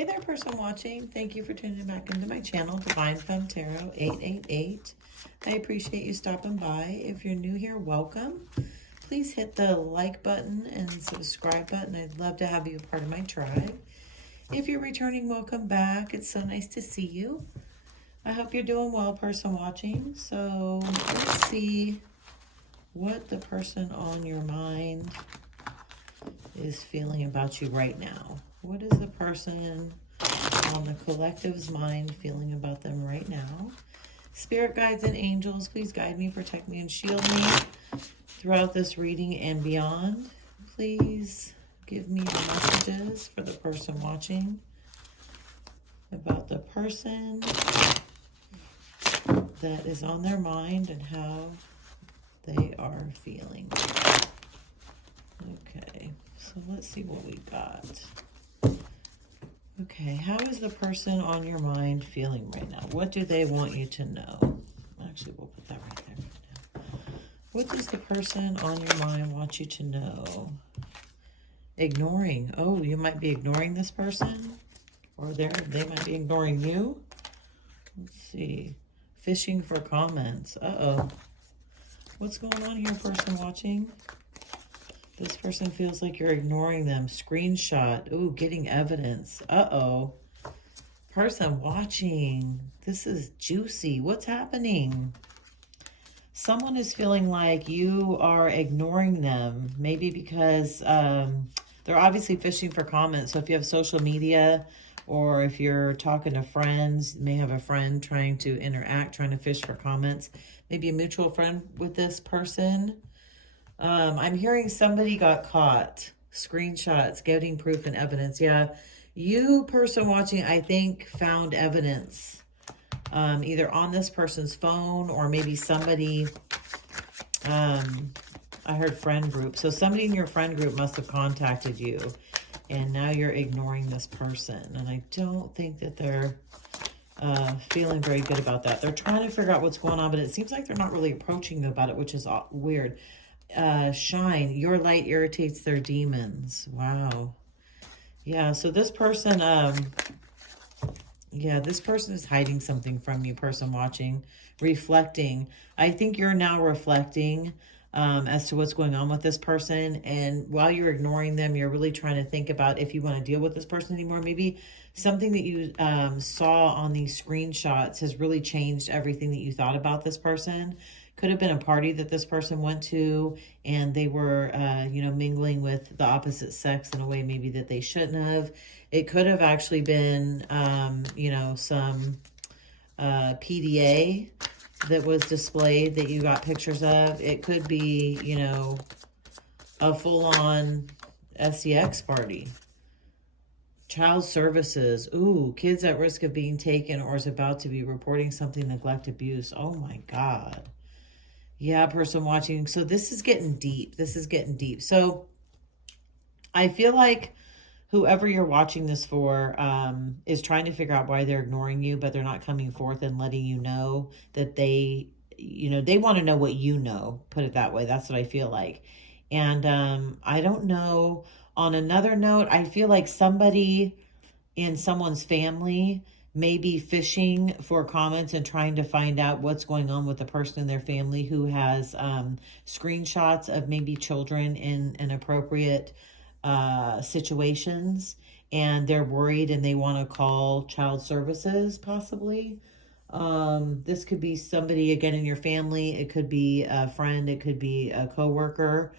Hey there, person watching. Thank you for tuning back into my channel, Divine Femme Tarot 888. I appreciate you stopping by. If you're new here, welcome. Please hit the like button and subscribe button. I'd love to have you a part of my tribe. If you're returning, welcome back. It's so nice to see you. I hope you're doing well, person watching. So let's see what the person on your mind is feeling about you right now. What is the person on the collective's mind feeling about them right now? Spirit guides and angels, please guide me, protect me, and shield me throughout this reading and beyond. Please give me the messages for the person watching about the person that is on their mind and how they are feeling. Okay, so let's see what we got. Okay, how is the person on your mind feeling right now? What do they want you to know? Actually, we'll put that right there right now. What does the person on your mind want you to know? Ignoring. Oh, you might be ignoring this person. Or they might be ignoring you. Let's see. Fishing for comments. Uh-oh. What's going on here, person watching? This person feels like you're ignoring them. Screenshot. Ooh, getting evidence. Uh-oh. Person watching. This is juicy. What's happening? Someone is feeling like you are ignoring them. Maybe because they're obviously fishing for comments. So if you have social media or if you're talking to friends, you may have a friend trying to interact, trying to fish for comments. Maybe a mutual friend with this person. I'm hearing somebody got caught. Screenshots, getting proof and evidence. Yeah, you, person watching, I think found evidence either on this person's phone or maybe somebody, I heard friend group. So somebody in your friend group must have contacted you and now you're ignoring this person. And I don't think that they're feeling very good about that. They're trying to figure out what's going on, but it seems like they're not really approaching you about it, which is weird. Shine, your light irritates their demons. Wow. Yeah, so this person, this person is hiding something from you, person watching, reflecting. I think you're now reflecting as to what's going on with this person. And while you're ignoring them, you're really trying to think about if you want to deal with this person anymore. Maybe something that you saw on these screenshots has really changed everything that you thought about this person. Could have been a party that this person went to and they were, mingling with the opposite sex in a way maybe that they shouldn't have. It could have actually been, some PDA that was displayed that you got pictures of. It could be, a full-on SEX party. Child services. Ooh, kids at risk of being taken or is about to be reporting something, neglect, abuse. Oh my God. Yeah, person watching. So this is getting deep. This is getting deep. So I feel like whoever you're watching this for is trying to figure out why they're ignoring you, but they're not coming forth and letting you know that they want to know what you know. Put it that way. That's what I feel like. And I don't know. On another note, I feel like somebody in someone's family maybe fishing for comments and trying to find out what's going on with the person in their family who has screenshots of maybe children in inappropriate situations, and they're worried and they want to call child services possibly. This could be somebody again in your family. It could be a friend. It could be a coworker.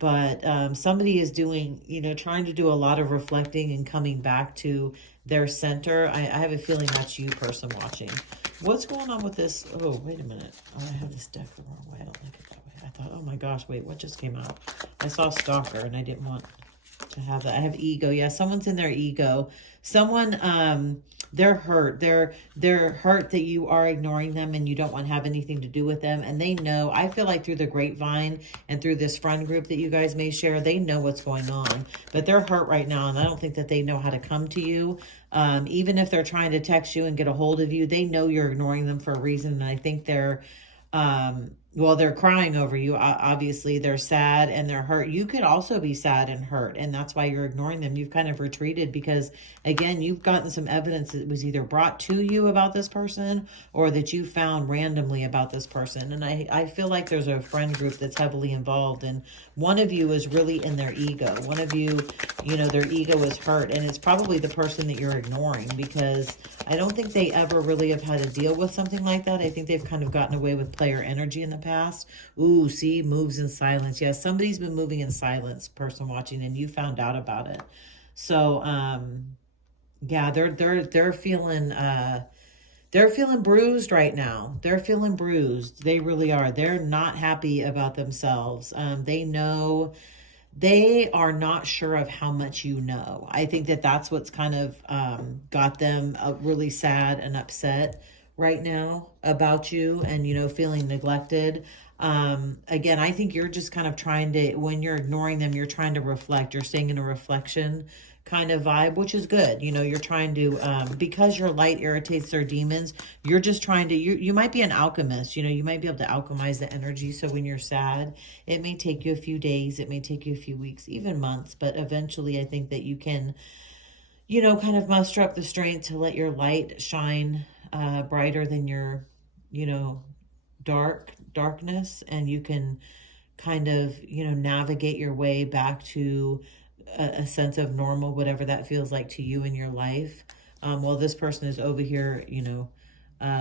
But somebody is doing, trying to do a lot of reflecting and coming back to their center. I have a feeling that's you, person watching. What's going on with this? Oh, wait a minute. Oh, I have this deck the wrong way. I don't like it that way. I thought, oh my gosh, wait, what just came out? I saw Stalker and I didn't want to have that. I have ego. Yeah, someone's in their ego. Someone, they're hurt. They're hurt that you are ignoring them and you don't want to have anything to do with them. And they know, I feel like through the grapevine and through this friend group that you guys may share, they know what's going on. But they're hurt right now, and I don't think that they know how to come to you. Even if they're trying to text you and get a hold of you, they know you're ignoring them for a reason. And I think they're well, they're crying over you. Obviously, they're sad and they're hurt. You could also be sad and hurt, and that's why you're ignoring them. You've kind of retreated because, again, you've gotten some evidence that was either brought to you about this person or that you found randomly about this person. And I feel like there's a friend group that's heavily involved, and one of you is really in their ego. One of you, you know, their ego is hurt, and it's probably the person that you're ignoring because I don't think they ever really have had to deal with something like that. I think they've kind of gotten away with player energy in the past. Ooh, see, moves in silence. Yes, somebody's been moving in silence, person watching, and you found out about it. So, yeah, they're feeling bruised right now. They're feeling bruised. They really are. They're not happy about themselves. They know they are not sure of how much you know. I think that that's what's kind of got them really sad and upset right now about you and, you know, feeling neglected. Again, I think you're just kind of trying to, when you're ignoring them, you're trying to reflect. You're staying in a reflection kind of vibe, which is good. You know, you're trying to, because your light irritates their demons, you're just trying to, you might be an alchemist, you know, you might be able to alchemize the energy. So when you're sad, it may take you a few days, it may take you a few weeks, even months, but eventually I think that you can, you know, kind of muster up the strength to let your light shine brighter than your, you know, darkness, and you can kind of, you know, navigate your way back to a sense of normal, whatever that feels like to you in your life. Well, this person is over here, you know,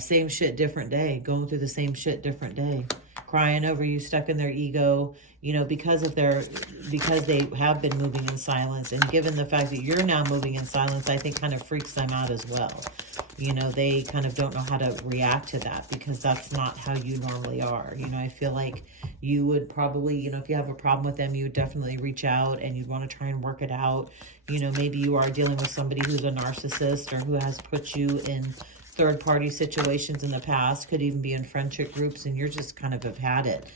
same shit, different day, going through the same shit, different day, crying over you, stuck in their ego, you know, because they have been moving in silence. And given the fact that you're now moving in silence, I think kind of freaks them out as well. You know, they kind of don't know how to react to that because that's not how you normally are. You know, I feel like you would probably, you know, if you have a problem with them, you would definitely reach out and you'd want to try and work it out. You know, maybe you are dealing with somebody who's a narcissist or who has put you in third-party situations in the past, could even be in friendship groups, and you're just kind of have had it.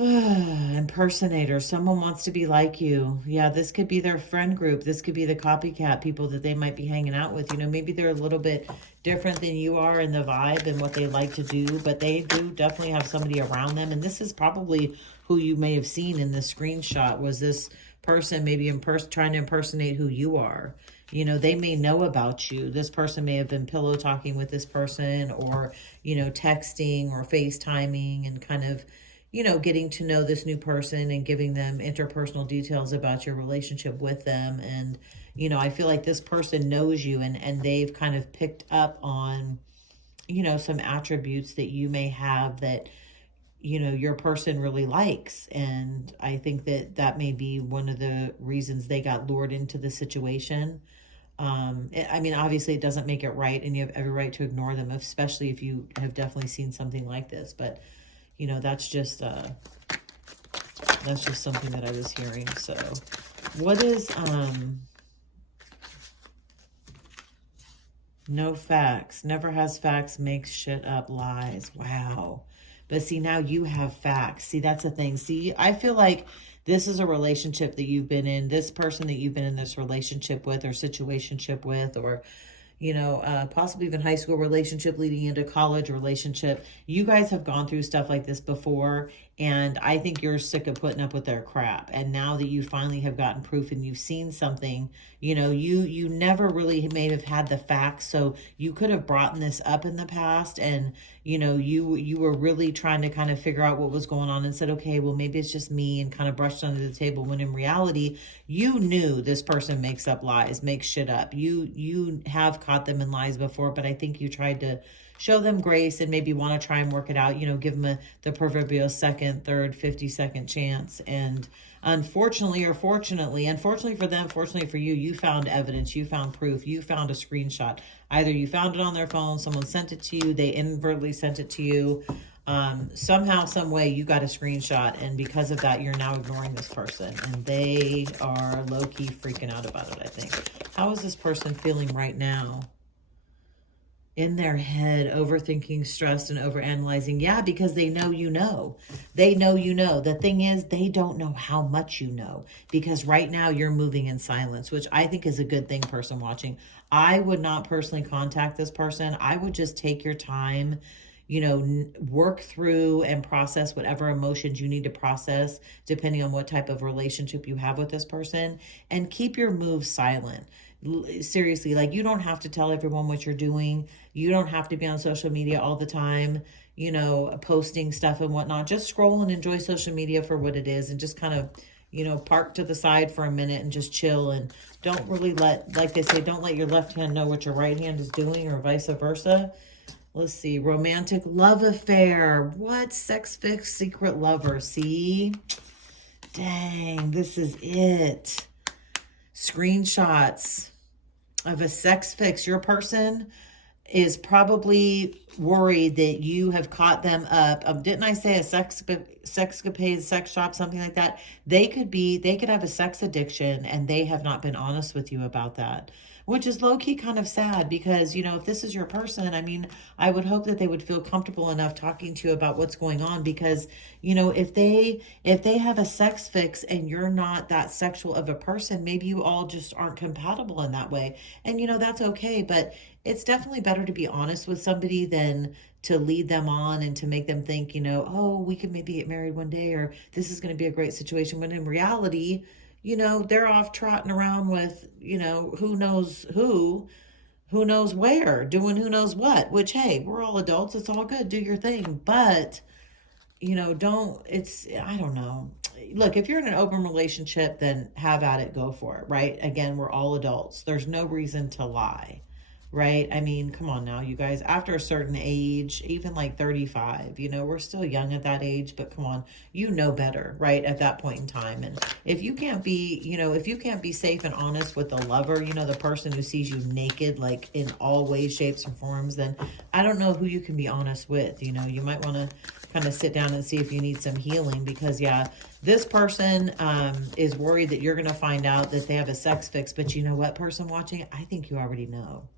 Impersonator, someone wants to be like you. Yeah, this could be their friend group. This could be the copycat people that they might be hanging out with. You know, maybe they're a little bit different than you are in the vibe and what they like to do, but they do definitely have somebody around them. And this is probably who you may have seen in this screenshot, was this person maybe trying to impersonate who you are. You know, they may know about you. This person may have been pillow talking with this person, or, you know, texting or FaceTiming and kind of, you know, getting to know this new person and giving them interpersonal details about your relationship with them. And, you know, I feel like this person knows you and they've kind of picked up on, you know, some attributes that you may have that, you know, your person really likes. And I think that that may be one of the reasons they got lured into the situation. I mean, obviously it doesn't make it right, and you have every right to ignore them, especially if you have definitely seen something like this. But, you know, that's just something that I was hearing. So what is, no facts, never has facts, makes shit up, lies. Wow. But see, now you have facts. See, that's the thing. See, I feel like this is a relationship that you've been in, this person that you've been in this relationship with or situationship with, or, you know, possibly even high school relationship leading into college relationship. You guys have gone through stuff like this before, and I think you're sick of putting up with their crap. And now that you finally have gotten proof and you've seen something, you know, you never really may have had the facts, so you could have brought this up in the past, and, you know, you were really trying to kind of figure out what was going on and said, okay, well, maybe it's just me, and kind of brushed under the table, when in reality, you knew this person makes up lies, makes shit up. You have caught them in lies before, but I think you tried to show them grace and maybe want to try and work it out, you know, give them the proverbial second, third, 50-second chance. And unfortunately or fortunately, unfortunately for them, fortunately for you, you found evidence, you found proof, you found a screenshot. Either you found it on their phone, someone sent it to you, they inadvertently sent it to you. Somehow, some way you got a screenshot, and because of that, you're now ignoring this person, and they are low-key freaking out about it, I think. How is this person feeling right now? In their head, overthinking, stressed, and overanalyzing. Yeah, because they know you know. They know you know. The thing is, they don't know how much you know, because right now you're moving in silence, which I think is a good thing, person watching. I would not personally contact this person. I would just take your time, you know, work through and process whatever emotions you need to process, depending on what type of relationship you have with this person, and keep your moves silent. Seriously, like, you don't have to tell everyone what you're doing. You don't have to be on social media all the time, you know, posting stuff and whatnot. Just scroll and enjoy social media for what it is, and just kind of, you know, park to the side for a minute and just chill. And don't really let, like they say, don't let your left hand know what your right hand is doing, or vice versa. Let's see. Romantic love affair. What? Sex fix, secret lover. See? Dang, this is it. Screenshots of a sex fix. Your person is probably worried that you have caught them up. Didn't I say a sexcapade, sex shop, something like that? They could have a sex addiction, and they have not been honest with you about that, which is low-key kind of sad, because, you know, if this is your person, I mean, I would hope that they would feel comfortable enough talking to you about what's going on, because, you know, if they have a sex fix and you're not that sexual of a person, maybe you all just aren't compatible in that way. And, you know, that's okay, but it's definitely better to be honest with somebody than to lead them on and to make them think, you know, oh, we could maybe get married one day, or this is going to be a great situation, when in reality, you know, they're off trotting around with, you know, who knows where, doing who knows what, which, hey, we're all adults. It's all good. Do your thing. But, you know, I don't know. Look, if you're in an open relationship, then have at it, go for it, right? Again, we're all adults. There's no reason to lie. Right? I mean, come on now, you guys. After a certain age, even like 35, you know, we're still young at that age, but come on, you know better, right? At that point in time. And if you can't be, you know, if you can't be safe and honest with the lover, you know, the person who sees you naked, like in all ways, shapes, and forms, then I don't know who you can be honest with. You know, you might want to kind of sit down and see if you need some healing, because yeah, this person is worried that you're going to find out that they have a sex fix. But you know what, person watching, I think you already know.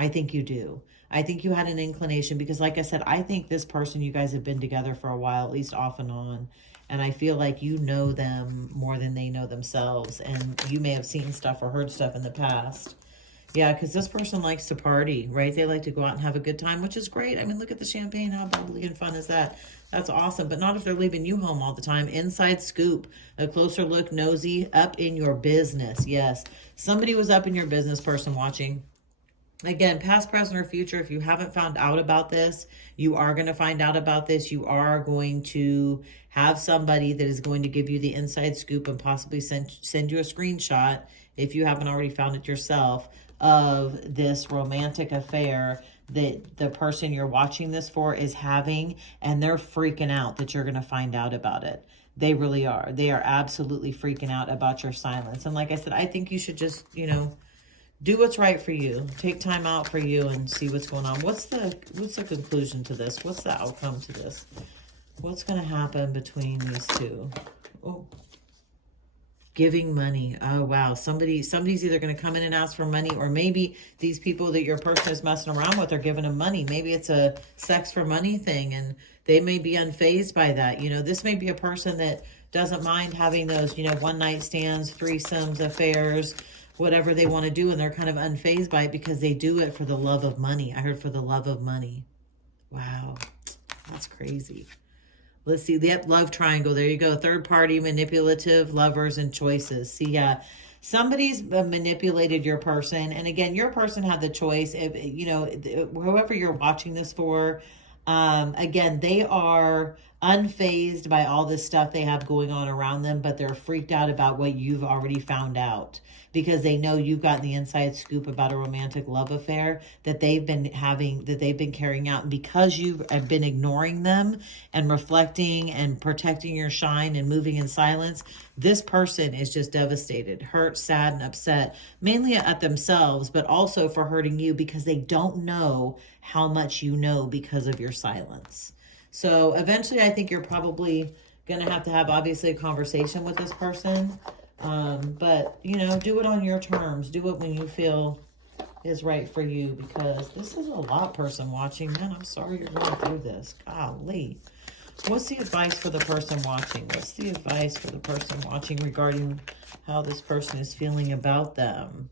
I think you do. I think you had an inclination, because like I said, I think this person, you guys have been together for a while, at least off and on. And I feel like you know them more than they know themselves. And you may have seen stuff or heard stuff in the past. Yeah, because this person likes to party, right? They like to go out and have a good time, which is great. I mean, look at the champagne. How bubbly and fun is that? That's awesome. But not if they're leaving you home all the time. Inside scoop, a closer look, nosy, up in your business. Yes, somebody was up in your business, person watching. Again, past, present, or future, if you haven't found out about this, you are going to find out about this. You are going to have somebody that is going to give you the inside scoop and possibly send you a screenshot, if you haven't already found it yourself, of this romantic affair that the person you're watching this for is having, and they're freaking out that you're going to find out about it. They really are. They are absolutely freaking out about your silence. And like I said, I think you should just, you know, do what's right for you. Take time out for you and see what's going on. What's the conclusion to this? What's the outcome to this? What's going to happen between these two? Oh, giving money. Oh, wow. Somebody's either going to come in and ask for money, or maybe these people that your person is messing around with are giving them money. Maybe it's a sex for money thing, and they may be unfazed by that. You know, this may be a person that doesn't mind having those, you know, one night stands, threesomes, affairs, whatever they want to do, and they're kind of unfazed by it because they do it for the love of money. I heard for the love of money. Wow, that's crazy. Let's see, the love triangle. There you go. Third party, manipulative, lovers, and choices. See, yeah, somebody's manipulated your person. And again, your person had the choice. If, you know, whoever you're watching this for, again, they are unfazed by all this stuff they have going on around them, but they're freaked out about what you've already found out, because they know you've got the inside scoop about a romantic love affair that they've been having, that they've been carrying out. And because you have been ignoring them and reflecting and protecting your shine and moving in silence, this person is just devastated, hurt, sad, and upset, mainly at themselves, but also for hurting you, because they don't know how much you know because of your silence. So eventually, I think you're probably going to have obviously a conversation with this person. But, you know, do it on your terms. Do it when you feel is right for you, because this is a lot, person watching. Man, I'm sorry you're going through this. Golly. What's the advice for the person watching? What's the advice for the person watching regarding how this person is feeling about them?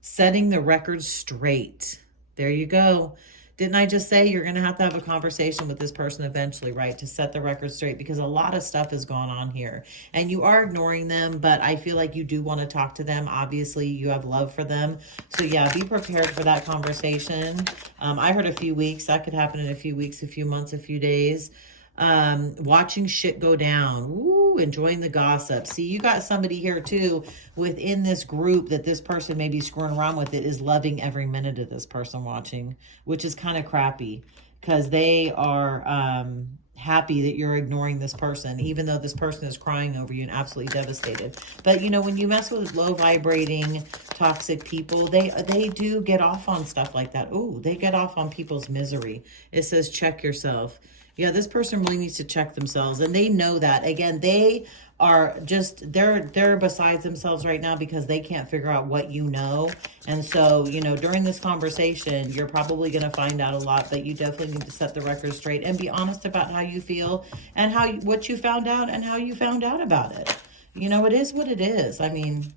Setting the record straight. There you go. Didn't I just say you're going to have a conversation with this person eventually, right? To set the record straight, because a lot of stuff has gone on here and you are ignoring them, but I feel like you do want to talk to them. Obviously you have love for them. So yeah, be prepared for that conversation. I heard a few weeks. That could happen in a few weeks, a few months, a few days. Watching shit go down. Woo, enjoying the gossip. See, you got somebody here too within this group that this person may be screwing around with. It is loving every minute of this person watching, which is kind of crappy because they are happy that you're ignoring this person, even though this person is crying over you and absolutely devastated. But you know, when you mess with low vibrating toxic people, they do get off on stuff like that. Ooh, they get off on people's misery. It says check yourself. Yeah, this person really needs to check themselves, and they know that. Again, they are just, they're besides themselves right now because they can't figure out what you know. And so, you know, during this conversation, you're probably going to find out a lot, but you definitely need to set the record straight and be honest about how you feel and what you found out and how you found out about it. You know, it is what it is. I mean,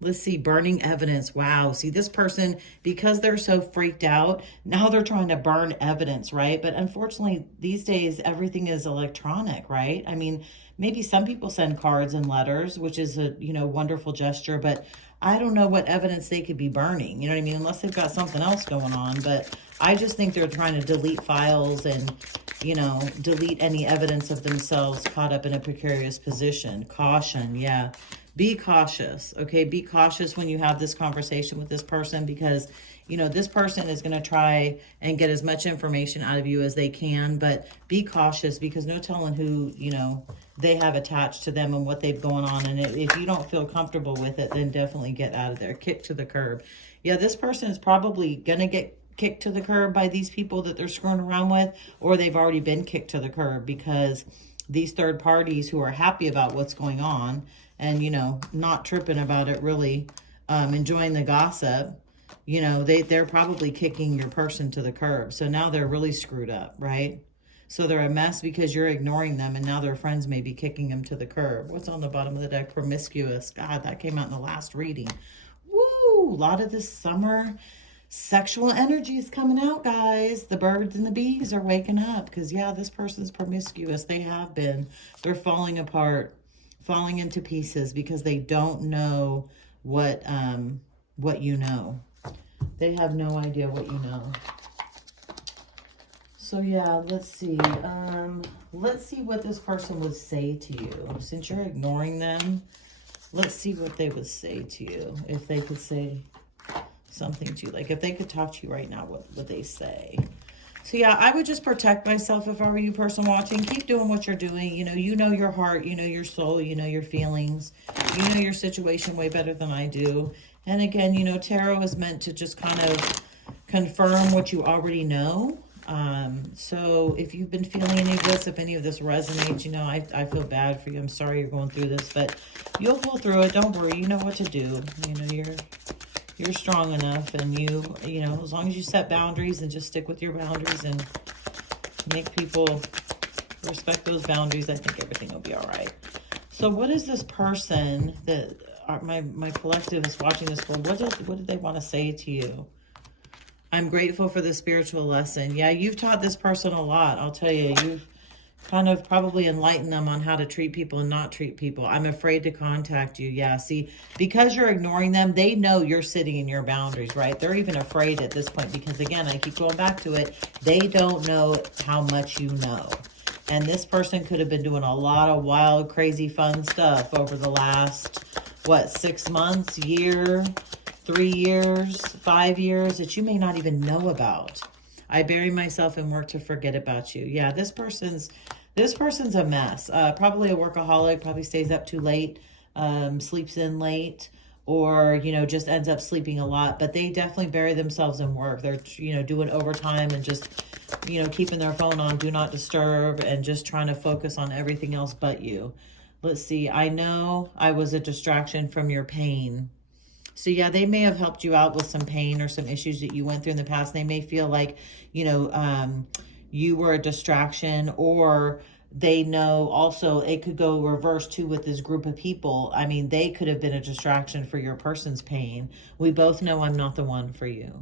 let's see, burning evidence. Wow. See, this person, because they're so freaked out, now they're trying to burn evidence, right? But unfortunately, these days, everything is electronic, right? I mean, maybe some people send cards and letters, which is a, you know, wonderful gesture, but I don't know what evidence they could be burning. You know what I mean? Unless they've got something else going on. But I just think they're trying to delete files and, you know, delete any evidence of themselves caught up in a precarious position. Caution. Yeah. Be cautious, okay? Be cautious when you have this conversation with this person because, you know, this person is going to try and get as much information out of you as they can, but be cautious because no telling who, you know, they have attached to them and what they've going on. And if you don't feel comfortable with it, then definitely get out of there. Kick to the curb. Yeah, this person is probably going to get kicked to the curb by these people that they're screwing around with, or they've already been kicked to the curb because these third parties who are happy about what's going on and, you know, not tripping about it, really enjoying the gossip, you know, they're probably kicking your person to the curb. So now they're really screwed up, right? So they're a mess because you're ignoring them, and now their friends may be kicking them to the curb. What's on the bottom of the deck? Promiscuous. God, that came out in the last reading. Woo! A lot of this summer sexual energy is coming out, guys. The birds and the bees are waking up because, yeah, this person's promiscuous. They have been. They're falling apart, falling into pieces because they don't know what you know. They have no idea what you know. So yeah, let's see. Let's see what this person would say to you. Since you're ignoring them, let's see what they would say to you. If they could say something to you. Like if they could talk to you right now, what would they say? So yeah, I would just protect myself if I were you, person watching. Keep doing what you're doing. You know your heart, you know your soul, you know your feelings, you know your situation way better than I do. And again, you know, tarot is meant to just kind of confirm what you already know. So if you've been feeling any of this, if any of this resonates, you know, I feel bad for you. I'm sorry you're going through this, but you'll pull through it. Don't worry. You know what to do. You know, you're strong enough, and you know, as long as you set boundaries and just stick with your boundaries and make people respect those boundaries, I think everything will be all right. So what is this person that my collective is watching this for? What did they want to say to you? I'm grateful for the spiritual lesson. Yeah, you've taught this person a lot. I'll tell you, you've kind of probably enlightened them on how to treat people and not treat people. I'm afraid to contact you. Yeah, see, because you're ignoring them, they know you're sitting in your boundaries, right? They're even afraid at this point because, again, I keep going back to it. They don't know how much you know. And this person could have been doing a lot of wild, crazy, fun stuff over the last, 6 months, year, 3 years, 5 years that you may not even know about. I bury myself in work to forget about you. Yeah, this person's a mess. Probably a workaholic, probably stays up too late, sleeps in late, or, you know, just ends up sleeping a lot. But they definitely bury themselves in work. They're, you know, doing overtime and just, you know, keeping their phone on do not disturb and just trying to focus on everything else but you. Let's see. I know I was a distraction from your pain. So yeah, they may have helped you out with some pain or some issues that you went through in the past. They may feel like, you know, you were a distraction, or they know also it could go reverse too with this group of people. I mean, they could have been a distraction for your person's pain. We both know I'm not the one for you.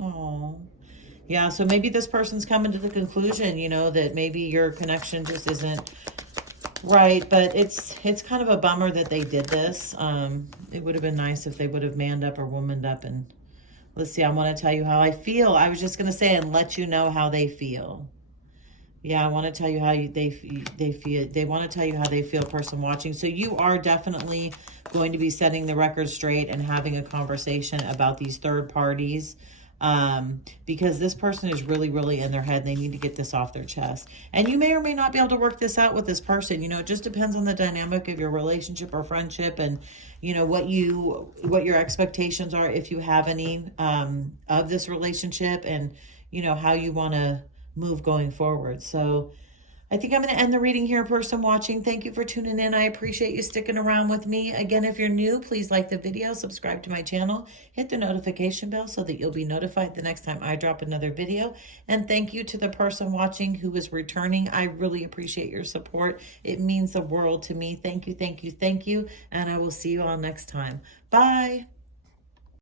Oh, Yeah, so maybe this person's coming to the conclusion, you know, that maybe your connection just isn't right, but it's kind of a bummer that they did this. It would have been nice if they would have manned up or womaned up. And let's see, I want to tell you how I feel. I was just going to say, and let you know how they feel. Yeah, I want to tell you how they feel. They want to tell you how they feel, person watching. So you are definitely going to be setting the record straight and having a conversation about these third parties. Because this person is really, really in their head. They need to get this off their chest. And you may or may not be able to work this out with this person. You know, it just depends on the dynamic of your relationship or friendship, and, you know, what your expectations are, if you have any, of this relationship, and, you know, how you want to move going forward. So I think I'm going to end the reading here, person watching. Thank you for tuning in. I appreciate you sticking around with me. Again, if you're new, please like the video, subscribe to my channel, hit the notification bell so that you'll be notified the next time I drop another video. And thank you to the person watching who is returning. I really appreciate your support. It means the world to me. Thank you, thank you, thank you. And I will see you all next time. Bye.